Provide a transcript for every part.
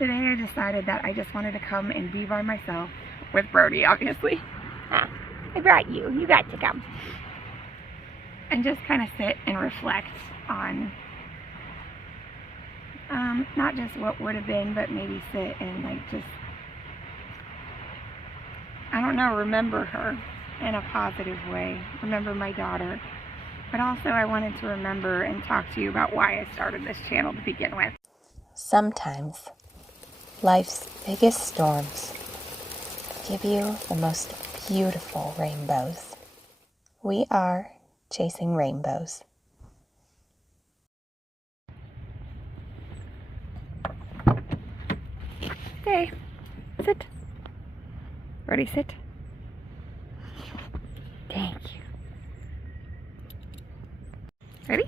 Today I decided that I just wanted to come and be by myself with Brody, obviously. I brought you. You got to come. And just kind of sit and reflect on not just what would have been, but maybe sit and like just, I don't know, remember her in a positive way. Remember my daughter. But also I wanted to remember and talk to you about why I started this channel to begin with. Sometimes life's biggest storms give you the most beautiful rainbows. We are chasing rainbows. Hey, sit. Ready, sit. Thank you. Ready?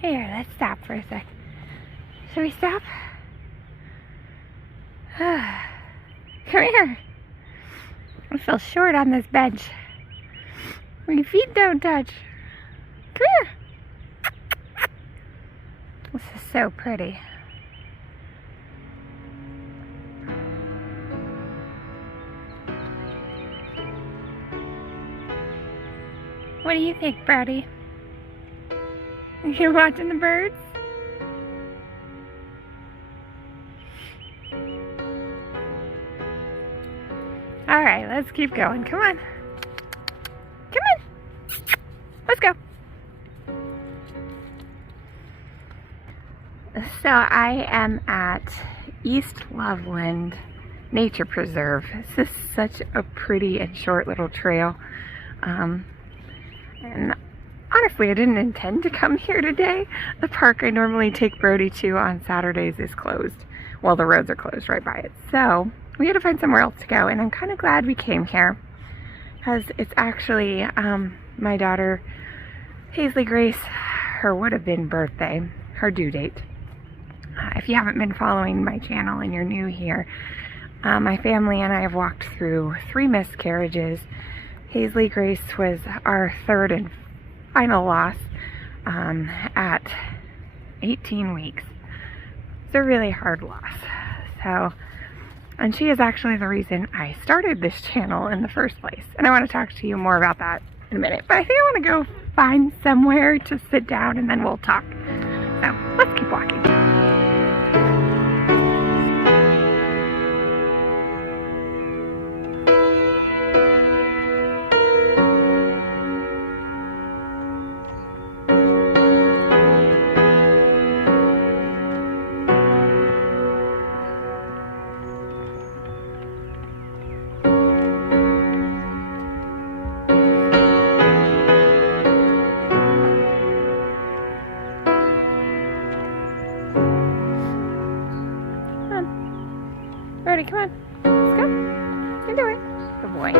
Here, let's stop for a sec. Shall we stop? Come here. I feel short on this bench. My feet don't touch. Come here. This is so pretty. What do you think, Brody? You watching the birds? Alright, let's keep going. Come on. Come on. Let's go. So I am at East Loveland Nature Preserve. This is such a pretty and short little trail. And honestly, I didn't intend to come here today. The park I normally take Brody to on Saturdays is closed. Well, the roads are closed right by it. So we had to find somewhere else to go, and I'm kind of glad we came here because it's actually my daughter Paisley Grace, her would have been birthday, her due date. If you haven't been following my channel and you're new here, my family and I have walked through 3 miscarriages. Paisley Grace was our 3rd and final loss at 18 weeks. It's a really hard loss. So, and she is actually the reason I started this channel in the first place. And I want to talk to you more about that in a minute. But I think I want to go find somewhere to sit down and then we'll talk. So, let's keep walking. Brody, come on. Let's go. You can do it. Good boy.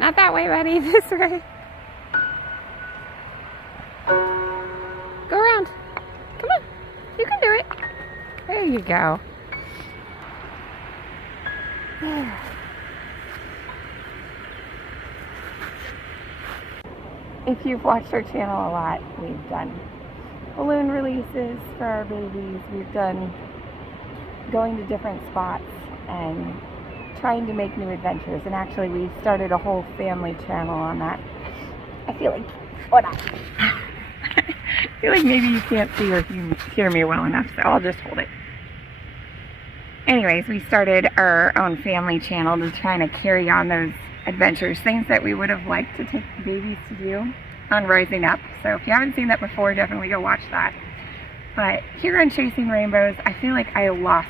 Not that way, buddy. This way. you go. If you've watched our channel a lot, we've done balloon releases for our babies. We've done going to different spots and trying to make new adventures. And actually, we started a whole family channel on that. I feel like, I feel like maybe you can't see or hear me well enough, so I'll just hold it. Anyways, we started our own family channel to try to carry on those adventures, things that we would have liked to take the babies to do on Rising Up. So if you haven't seen that before, definitely go watch that. But here on Chasing Rainbows, I feel like I lost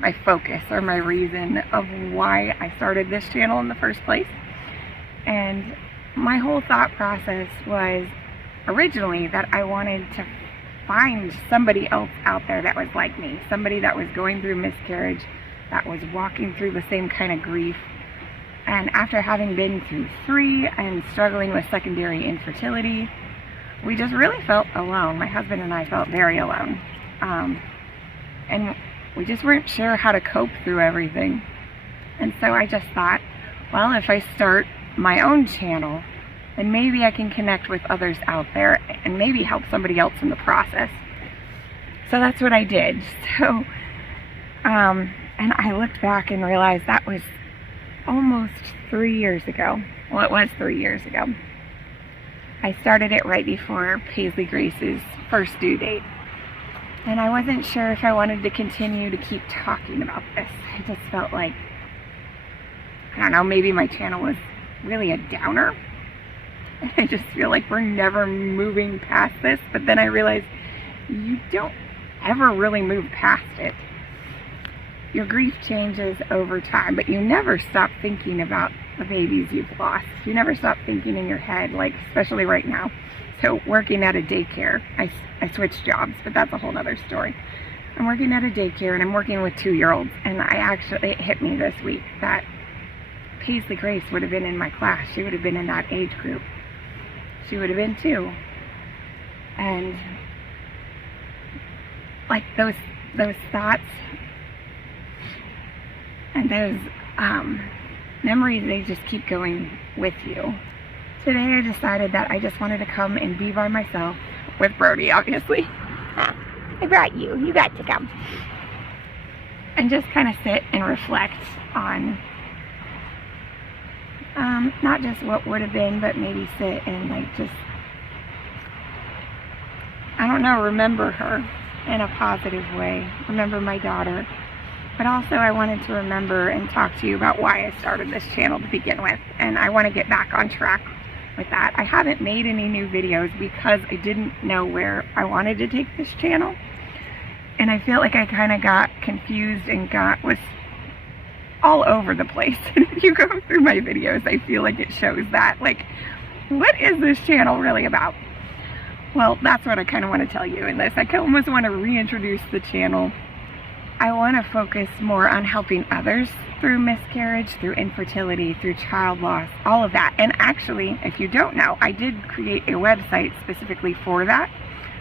my focus or my reason of why I started this channel in the first place. And my whole thought process was originally that I wanted to find somebody else out there that was like me, somebody that was going through miscarriage, that was walking through the same kind of grief. And after having been through 3 and struggling with secondary infertility, we just really felt alone. My husband and I felt very alone. And we just weren't sure how to cope through everything. And so I just thought, well, if I start my own channel, then maybe I can connect with others out there and maybe help somebody else in the process. So that's what I did. So, and I looked back and realized that was almost 3 years ago. Well, it was 3 years ago. I started it right before Paisley Grace's first due date. And I wasn't sure if I wanted to continue to keep talking about this. I just felt like, I don't know, maybe my channel was really a downer. I just feel like we're never moving past this. But then I realized you don't ever really move past it. Your grief changes over time, but you never stop thinking about the babies you've lost. You never stop thinking in your head, like especially right now. So working at a daycare, I switched jobs, but that's a whole other story. I'm working at a daycare and I'm working with 2-year-olds, and it hit me this week that Paisley Grace would have been in my class. She would have been in that age group. She would have been too. And like those thoughts and those memories, they just keep going with you. Today I decided that I just wanted to come and be by myself with Brody, obviously. I brought you. You got to come. And just kind of sit and reflect on not just what would have been, but maybe sit and like just, I don't know, remember her in a positive way. Remember my daughter. But also I wanted to remember and talk to you about why I started this channel to begin with. And I want to get back on track with that. I haven't made any new videos because I didn't know where I wanted to take this channel. And I feel like I kind of got confused and was all over the place. And if you go through my videos, I feel like it shows that. Like, what is this channel really about? Well, that's what I kind of want to tell you in this. I almost want to reintroduce the channel. I want to focus more on helping others through miscarriage, through infertility, through child loss, all of that. And actually, if you don't know, I did create a website specifically for that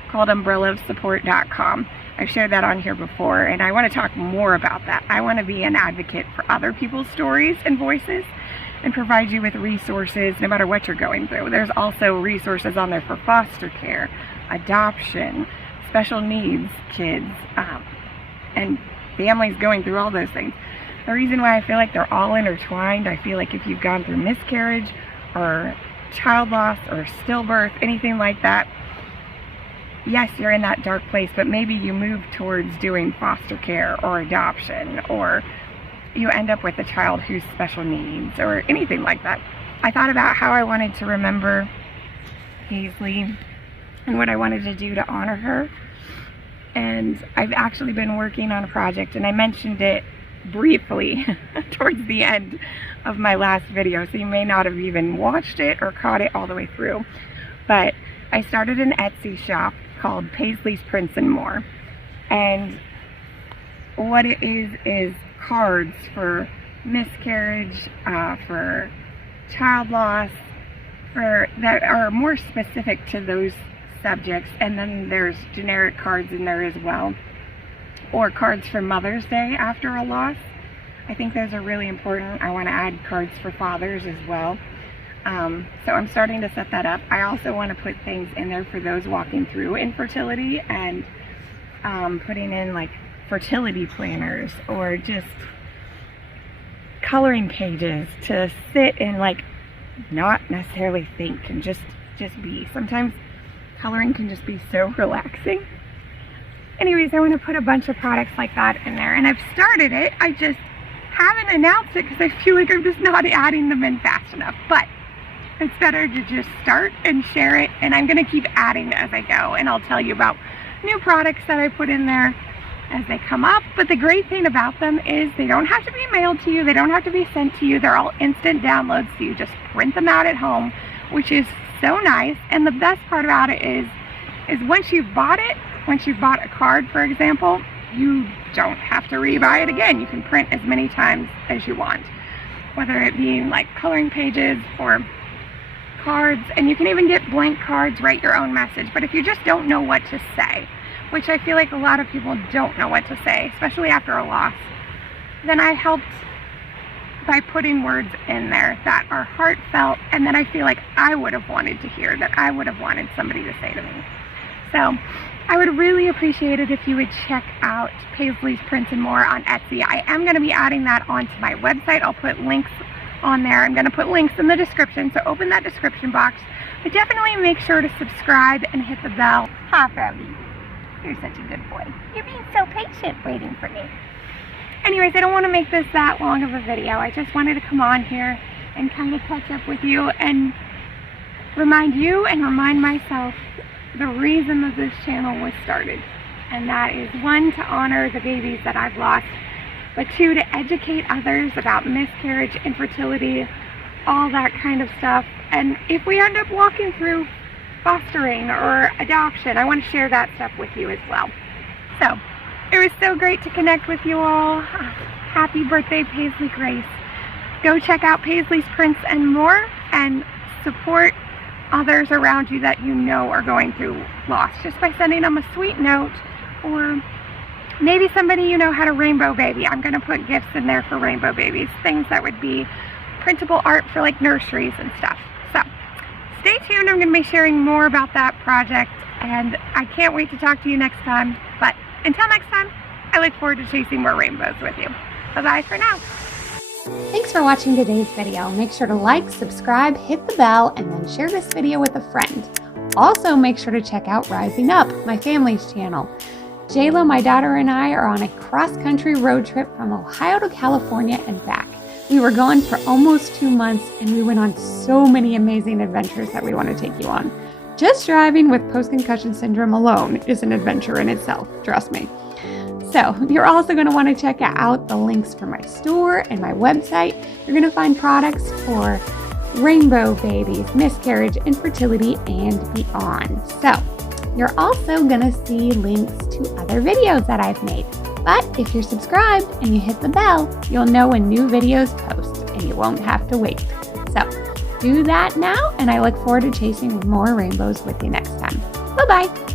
called umbrellaofsupport.com. I've shared that on here before, and I want to talk more about that. I want to be an advocate for other people's stories and voices and provide you with resources no matter what you're going through. There's also resources on there for foster care, adoption, special needs kids, and families going through all those things. The reason why I feel like they're all intertwined, I feel like if you've gone through miscarriage or child loss or stillbirth, anything like that, yes, you're in that dark place, but maybe you move towards doing foster care or adoption, or you end up with a child who's special needs or anything like that. I thought about how I wanted to remember Paisley and what I wanted to do to honor her. And I've actually been working on a project, and I mentioned it briefly towards the end of my last video, so you may not have even watched it or caught it all the way through. But I started an Etsy shop called Paisley's Prints and More. And what it is cards for miscarriage, for child loss, that are more specific to those subjects, and then there's generic cards in there as well. or cards for Mother's Day after a loss. I think those are really important. I want to add cards for fathers as well. So I'm starting to set that up. I also want to put things in there for those walking through infertility, and putting in like fertility planners or just coloring pages to sit and like not necessarily think and just be. Sometimes coloring can just be so relaxing. Anyways, I want to put a bunch of products like that in there, and I've started it. I just haven't announced it because I feel like I'm just not adding them in fast enough, but it's better to just start and share it, and I'm going to keep adding as I go, and I'll tell you about new products that I put in there as they come up. But the great thing about them is they don't have to be mailed to you, they don't have to be sent to you, they're all instant downloads, so you just print them out at home, which is so nice. And the best part about it is once you've bought it, once you've bought a card, for example, you don't have to rebuy it again. You can print as many times as you want, whether it be like coloring pages or cards, and you can even get blank cards, write your own message. But if you just don't know what to say, which I feel like a lot of people don't know what to say, especially after a loss, then I helped by putting words in there that are heartfelt and that I feel like I would have wanted to hear, that I would have wanted somebody to say to me. So I would really appreciate it if you would check out Paisley's Prints and More on Etsy. I am going to be adding that onto my website. I'll put links on there. I'm going to put links in the description, so open that description box. But definitely make sure to subscribe and hit the bell. Hi, Froby. You're such a good boy. You're being so patient waiting for me. Anyways, I don't want to make this that long of a video. I just wanted to come on here and kind of catch up with you and remind you and remind myself the reason that this channel was started. And that is, one, to honor the babies that I've lost, but two, to educate others about miscarriage, infertility, all that kind of stuff. And if we end up walking through fostering or adoption, I want to share that stuff with you as well. So it was so great to connect with you all. Happy birthday, Paisley Grace. Go check out Paisley's Prints and More and support others around you that you know are going through loss, just by sending them a sweet note, or maybe somebody you know had a rainbow baby. I'm going to put gifts in there for rainbow babies, things that would be printable art for like nurseries and stuff. So stay tuned. I'm going to be sharing more about that project, and I can't wait to talk to you next time. But until next time, I look forward to chasing more rainbows with you. Bye-bye for now. Thanks for watching today's video. Make sure to like, subscribe, hit the bell, and then share this video with a friend. Also, make sure to check out Rising Up, my family's channel. Jayla, my daughter, and I are on a cross-country road trip from Ohio to California and back. We were gone for almost 2 months, and we went on so many amazing adventures that we want to take you on. Just driving with post-concussion syndrome alone is an adventure in itself, trust me. So you're also going to want to check out the links for my store and my website. You're going to find products for rainbow babies, miscarriage, infertility, and beyond. So you're also going to see links to other videos that I've made. But if you're subscribed and you hit the bell, you'll know when new videos post and you won't have to wait. So do that now, and I look forward to chasing more rainbows with you next time. Bye-bye.